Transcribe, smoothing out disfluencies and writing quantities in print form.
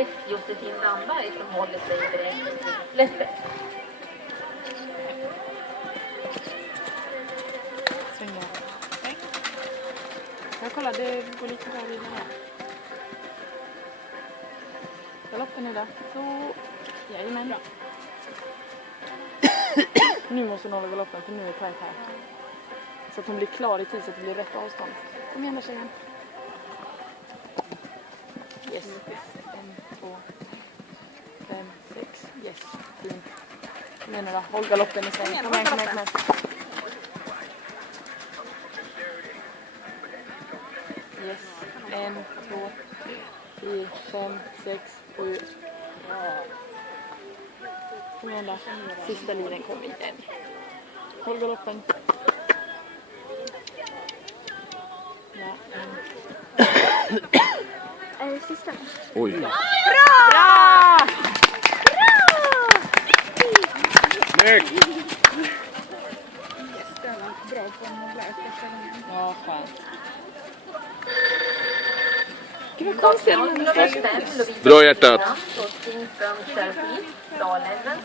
6 Josefin Damberg som håller sig direkt till släppet. Svinga. Jag kollar, det går lite bra vid här. Galoppen är där. Så, jajamän. Bra. Nu måste hon hålla galoppen för nu är det tajt här. Så att hon blir klar i tid så att det blir rätt avstånd. Kom igen där tjejen. Yes. 1, 2, 5, 6. Yes. Fint. Kom igen nu då. Håll galoppen i sväng. Kom igen. Yes. 1, 2, 3, 5, 6, 7. Kom igen där. Sista linjen kommer igen. Håll galoppen. Ja. Sista. Oj. Bra! Snyggt! Ja, skönt. Gud vad konstigt. Nummer 5, Lovisa Bra hjärtat. Strand och Stingström kör skit. Dalälven.